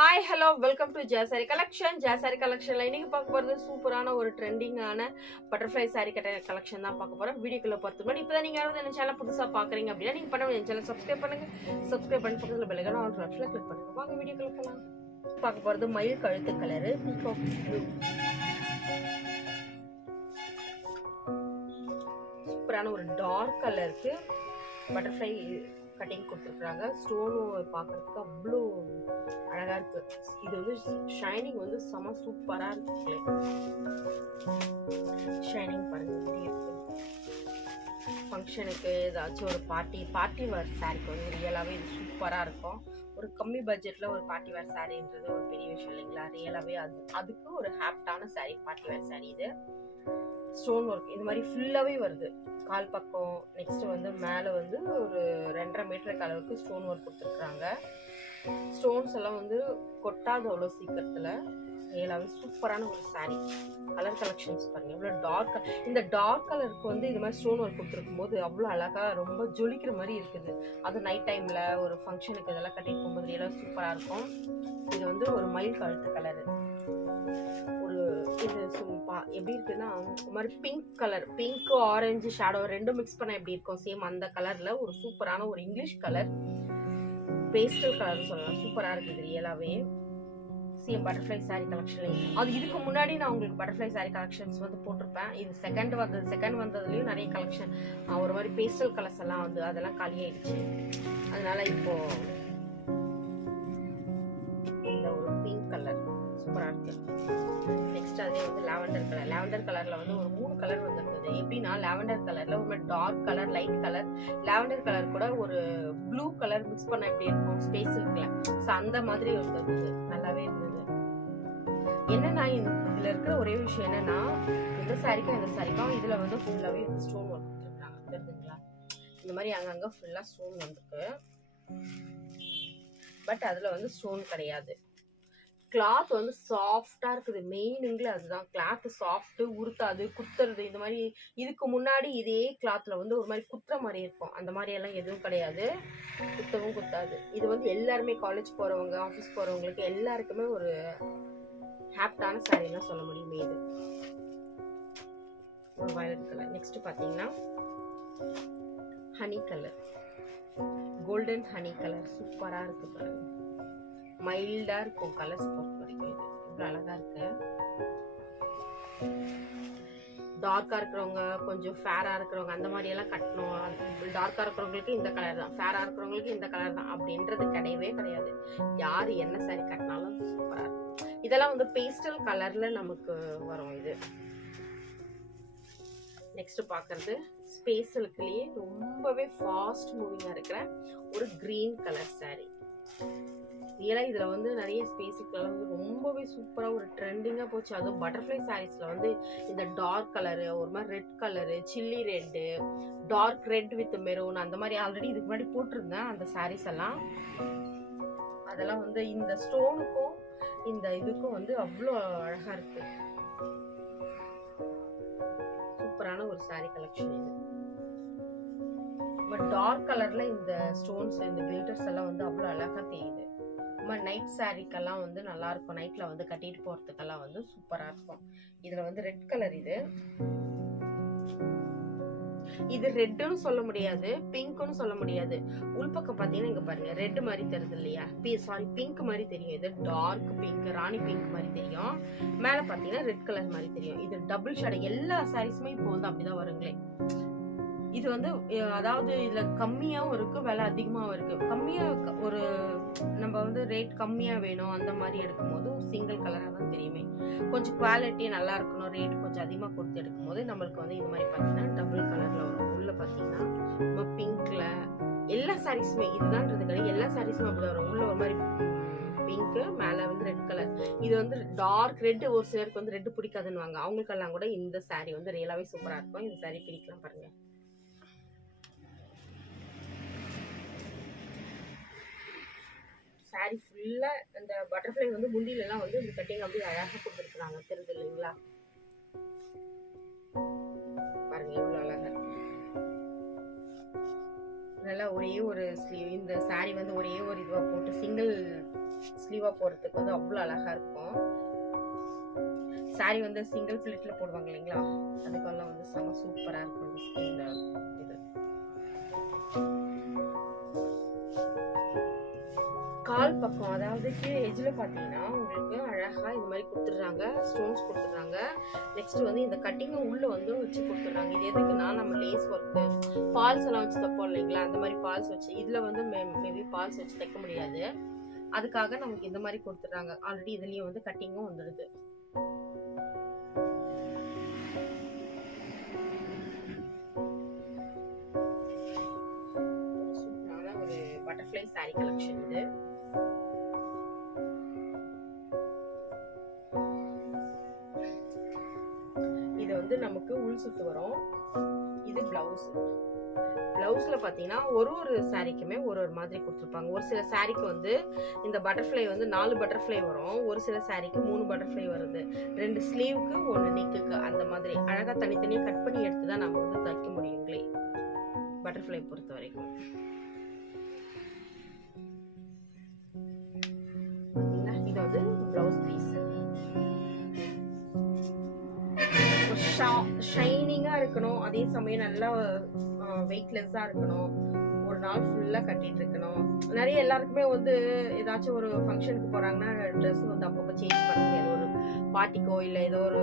Hi hello welcome to ஜாசாரி collection. ஜாசாரி கலெக்ஷன்ல இன்னைக்கு பார்க்க போகிறது சூப்பரான ஒரு ட்ரெண்டிங்கான பட்டர்ஃப்ளை சாரி கலெக்ஷன் தான் பார்க்க போகிறோம். வீடியோக்குள்ள பார்த்து முன்னாடி இப்போ தான் நீங்கள் யாராவது என்ன சேனல் புதுசாக பார்க்குறீங்க அப்படின்னா நீங்கள் பண்ண என் சேனல் சப்ஸ்கிரைப் பண்ணுங்க. சப்ஸ்கிரைப் பண்ணி பக்கத்தில் பெல்லைக்கான ஆல் ஆப்ஷனில் கிளிக் பண்ணுங்க. வாங்க வீடியோக்குள்ள போகலாம். பார்க்க போகிறது மயில் கழுத்து கலரு பீகாக் ப்ளூ. சூப்பரான ஒரு டார்க் கலருக்கு பட்டர்ஃப்ளை கட்டிங் கொடுத்துருக்குறாங்க. ஸ்டோனும் பார்க்கறதுக்கு அவ்வளோ அழகா இருக்கு. இது வந்து ஷைனிங் வந்து செம சூப்பரா இருக்கு. ஷைனிங் பாருங்க எப்படி இருக்கு. ஃபங்க்ஷனுக்கு ஏதாச்சும் ஒரு பார்ட்டி வேர் சாரிக்கு வந்து ரியலாகவே இது சூப்பராக இருக்கும். ஒரு கம்மி பட்ஜெட்டில் ஒரு பார்ட்டி வேர் சாரின்றது ஒரு பெரிய விஷயம் இல்லைங்களா? ரியலாகவே அதுக்கு ஒரு ஹாப்டான சாரி பார்ட்டி வேர் சாரி. இது ஸ்டோன் ஒர்க் இந்த மாதிரி ஃபுல்லாகவே வருது. கால் பக்கம் நெக்ஸ்ட் வந்து மேலே வந்து ஒரு 2.5 மீட்டருக்கு அளவுக்கு ஸ்டோன் ஒர்க் கொடுத்துருக்குறாங்க. ஸ்டோன்ஸ் எல்லாம் வந்து கொட்டாது அவ்வளோ சீக்கிரத்தில். ரியலாகவே சூப்பரான ஒரு சாரீ. கலர் கலெக்ஷன்ஸ் பாருங்க எவ்வளோ டார்க். இந்த டார்க் கலருக்கு வந்து இது மாதிரி ஸ்டோன் ஒர்க் கொடுத்துருக்கும் போது அவ்வளோ அழகாக ரொம்ப ஜொலிக்கிற மாதிரி இருக்குது. அது நைட் டைமில் ஒரு ஃபங்க்ஷனுக்கு இதெல்லாம் கட்டிட்டு போகும்போது ரியலாக சூப்பராக இருக்கும். இது வந்து ஒரு மயில் கழுத்து கலரு. ஒரு இது எப்படி இருக்குன்னா ஒரு மாதிரி pink colour, pink orange shadow ரெண்டும் மிக்ஸ் பண்ண எப்படி இருக்கும் சேம் அந்த கலர்ல ஒரு சூப்பரான ஒரு இங்கிலீஷ் கலர் பேஸ்டல் கலர் சொல்லலாம். சூப்பரா இருக்குது ரியலாவே. Same butterfly sari collection. அது இதுக்கு முன்னாடி நான் உங்களுக்கு பட்டர்ஃப்ளை சாரி கலெக்ஷன்ஸ் வந்து போட்டிருப்பேன். இது செகண்ட் வந்ததுலயும் நிறைய கலெக்ஷன் ஒரு மாதிரி பேஸ்டல் கலர்ஸ் எல்லாம் வந்து அதெல்லாம் காலியாயிடுச்சு. அதனால இப்போ இந்த ஒரு பிங்க் கலர் சூப்பரா இருக்கு. நெக்ஸ்ட் அதே வந்து லாவெண்டர் கலர்ல வந்து ஒரு 3 கலர் வந்திருந்தது. எப்படின்னா லாவெண்டர் கலர்ல ஒரு dark colour, light colour, lavender colour கூட ஒரு ப்ளூ கலர் மிக்ஸ் பண்ண எப்படி இருக்கும் ஸ்பேஸ் இருக்குல்ல, ஸோ அந்த மாதிரி இருந்தது. நல்லாவே இருந்தது. என்னன்னா இதுல இருக்கிற ஒரே விஷயம் என்னன்னா இந்த சாரிக்கும் இதுல வந்து ஃபுல்லாவே ஸ்டோன் ஒர்க் கொடுத்துருக்காங்க. தெரியுதுங்களா? இந்த மாதிரி அங்கங்க ஃபுல்லா ஸ்டோன் வந்துருக்கு. பட் அதுல வந்து ஸ்டோன் கிடையாது. கிளாத் வந்து சாஃப்டா இருக்குது. மெயினுங்களே அதுதான். கிளாத் சாஃப்ட், உருத்தாது, குத்துறது இந்த மாதிரி. இதுக்கு முன்னாடி இதே கிளாத்ல வந்து ஒரு மாதிரி குத்துற மாதிரி இருக்கும். அந்த மாதிரி எல்லாம் எதுவும் கிடையாது. குத்தவும் குத்தாது. இது வந்து எல்லாருமே காலேஜ் போறவங்க, ஆஃபீஸ் போறவங்களுக்கு எல்லாருக்குமே ஒரு ஹாப்டான சாரின்னு சொல்ல முடியுமே. இது ஒரு வயலட் கலர். நெக்ஸ்ட் பாத்தீங்கன்னா honey colour, golden honey colour. சூப்பரா இருக்கு பாருங்க. மைல்டா இருக்கும் கலர்ஸ் பொறுத்த வரைக்கும். இது இவ்வளவு அழகா இருக்கு. டார்க்கா இருக்கிறவங்க, கொஞ்சம் ஃபேரா இருக்கிறவங்க அந்த மாதிரி எல்லாம் கட்டணும். டார்க்கா இருக்கிறவங்களுக்கு இந்த கலர் தான், ஃபேரா இருக்கிறவங்களுக்கு இந்த கலர் தான் அப்படின்றது கிடையவே கிடையாது. யாரு என்ன சாரி கட்டினாலும் சூப்பரா இருக்கும். இதெல்லாம் வந்து பேஸ்டல் கலர்ல நமக்கு வரும். இது நெக்ஸ்ட் பாக்குறது ஸ்பேஸலுக்குலயே ரொம்பவே ஃபாஸ்ட் மூவிங்கா இருக்கிற ஒரு கிரீன் கலர் சாரி. ரியலா இதுல வந்து நிறைய ஸ்பேஸுக்கெல்லாம் வந்து ரொம்பவே சூப்பரா ஒரு ட்ரெண்டிங்கா போச்சு. அதுவும் பட்டர்ஃப்ளை சாரீஸ்ல வந்து இந்த டார்க் கலரு, ஒரு மாதிரி red colour, chilli red, dark red with maroon அந்த மாதிரி ஆல்ரெடி இதுக்கு முன்னாடி போட்டிருந்தேன் அந்த சாரீஸ் எல்லாம். அதெல்லாம் வந்து இந்த ஸ்டோனுக்கும் இந்த இதுக்கும் வந்து அவ்வளோ அழகா இருக்கு. சூப்பரான ஒரு சாரி கலெக்ஷன் இது. பட் டார்க் கலர்ல இந்த ஸ்டோன்ஸ், இந்த கிளிட்டர்ஸ் எல்லாம் வந்து அவ்வளோ அழகா தெரியுது. நைட் சாரிக்கெல்லாம் வந்து நல்லா இருக்கும். நைட்ல வந்து கட்டிட்டு போறதுக்கெல்லாம் வந்து சூப்பரா இருக்கும். இதுல வந்து ரெட் கலர். இது ரெட்னு சொல்ல முடியாது, பிங்க்னு சொல்ல முடியாது. உள்பக்கம் பாத்தீங்கன்னா இங்க பாருங்க ரெட் மாதிரி தெரியுது இல்லையா? சாரி, பிங்க் மாதிரி தெரியும். இது டார்க் பிங்க், ராணி பிங்க் மாதிரி தெரியும். மேல பாத்தீங்கன்னா ரெட் கலர் மாதிரி தெரியும். இது டபுள் ஷேட். எல்லா சாரீஸுமே இப்போ வந்து அப்படிதான் வருங்களே. இது வந்து அதாவது இதுல கம்மியாவும் இருக்கு, விலை அதிகமாவும் இருக்கு. கம்மியா ஒரு நம்ம வந்து ரேட் கம்மியா வேணும் அந்த மாதிரி எடுக்கும் போது சிங்கிள் கலரா தான் தெரியுமே. கொஞ்சம் குவாலிட்டி நல்லா இருக்கணும், ரேட் கொஞ்சம் அதிகமா கொடுத்து எடுக்கும் போது நம்மளுக்கு வந்து இந்த மாதிரி பாத்தீங்கன்னா டபுள் கலர்ல வரும். உள்ள பாத்தீங்கன்னா பிங்க்ல எல்லா சாரீஸுமே இதுதான்றது கிடையாது. எல்லா சாரீஸுமே அப்படி வரும். உள்ள ஒரு மாதிரி பிங்க், மேல வந்து ரெட் கலர். இது வந்து டார்க் ரெட். ஒரு சிலருக்கு வந்து ரெட் பிடிக்காதுன்னு வாங்க, அவங்களுக்கெல்லாம் கூட இந்த சாரீ வந்து ரியலாவே சூப்பரா இருக்கும். இந்த சாரீ பிரிக்கலாம் பாருங்க. சாரி ஃபுல்லா அந்த பட்டர்ஃப்ளை வந்து முண்டில எல்லாம் வந்து இந்த கட்டிங் அப்படியே அழகா கொடுத்துருக்காங்க. தெரியுது இல்லைங்களா? பாருங்க எவ்வளவு அழகா இருக்கு. நல்லா ஒரே ஒரு ஸ்லீவ், இந்த saree வந்து ஒரே ஒரு இதுவா போட்டு சிங்கிள் ஸ்லீவா போடுறதுக்கு வந்து அவ்வளோ அழகா இருக்கும். saree வந்து சிங்கிள் பிளிட்ல போடுவாங்க இல்லைங்களா, அதுக்கெல்லாம் வந்து செம சூப்பரா இருக்கும் இந்த இது. கால் பக்கம், அதாவது எஜ்ல பாத்தீங்கன்னா உங்களுக்கு அழகா இந்த மாதிரி கொடுத்துடுறாங்க, ஸ்டோன்ஸ் கொடுத்துடுறாங்க. நெக்ஸ்ட் வந்து இந்த கட்டிங்க உள்ள வந்து வச்சு கொடுத்துடுறாங்க. இது எதுக்குன்னா நம்ம லேஸ் ஒர்க்கு, பால்ஸ் எல்லாம் வச்சு தைப்போம் இல்லைங்களா, அந்த மாதிரி பால்ஸ் வச்சு, இதுல வந்து மேபி பால்ஸ் வச்சு தைக்க முடியாது, அதுக்காக நமக்கு இந்த மாதிரி கொடுத்துடுறாங்க. ஆல்ரெடி இதுலயும் வந்து கட்டிங்கும் வந்துடுது. சூப்பரான ஒரு பட்டர்ஃப்ளை saree கலெக்ஷன் இது. இது வந்து நமக்கு உள் சுத்து வரும். இது பிளவுஸ். பிளவுஸ்ல பாத்தீங்கன்னா ஒரு ஒரு சாரிக்குமே ஒரு ஒரு மாதிரி கொடுத்துருப்பாங்க. ஒரு சில சாரிக்கு வந்து இந்த பட்டர்ஃப்ளை வந்து 4 பட்டர்ஃப்ளை வரும், ஒரு சில சாரிக்கு 3 பட்டர்ஃப்ளை வருது, 2 ஸ்லீவுக்கு 1 நெக்குக்கு, அந்த மாதிரி அழகா தனித்தனியா கட் பண்ணி எடுத்து தான் நம்ம வந்து தைக்க முடியுங்களே பட்டர்ஃப்ளை பொறுத்த வரைக்கும். இது வந்து பிளவுஸ் பீஸ். ஷைனிங்கா இருக்கணும், அதே சமயம் நல்லா வெயிட்லெஸ்ஸா இருக்கணும், ஒரு நாள் ஃபுல்லா கட்டிட்டு இருக்கணும். நிறைய எல்லாருக்குமே வந்து ஏதாச்சும் ஒரு ஃபங்க்ஷனுக்கு போறாங்கன்னா ட்ரெஸ் வந்து அப்பப்போ சேஞ்ச் பண்ண முடியாது. ஒரு பார்ட்டிக்கோ இல்லை ஏதோ ஒரு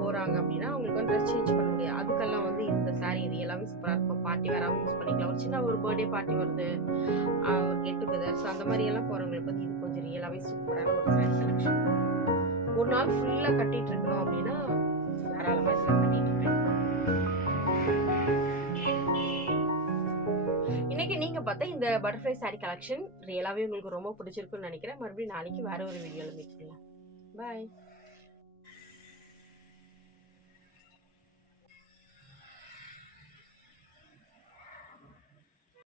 போறாங்க அப்படின்னா அவங்களுக்கு வந்து ட்ரெஸ் சேஞ்ச் பண்ண முடியாது. அதுக்கெல்லாம் வந்து இந்த saree இது எல்லாமே சூப்பரா இருக்கும். பார்ட்டி வேறாவும் யூஸ் பண்ணிக்கலாம். ஒரு சின்ன ஒரு பர்த்டே பார்ட்டி வருது, ஒரு கெட் டுகெதர், ஸோ அந்த மாதிரி எல்லாம் போறவங்களுக்கு வந்து இது கொஞ்சம் ரியலாவே சூப்பரான ஒரு saree செலக்ஷன். ஒரு நாள் ஃபுல்லா கட்டிட்டு இருக்கணும் அப்படின்னா தாராளமா இதுல கட்டிட்டு இருப்பேன். இன்னைக்கு நீங்க பார்த்தா இந்த பட்டர்ஃப்ளை saree கலெக்ஷன் ரியலாவே உங்களுக்கு ரொம்ப பிடிச்சிருக்குன்னு நினைக்கிறேன். மறுபடியும் நாளைக்கு வேற ஒரு வீடியோல மீட் பண்ணலாம். பாய்.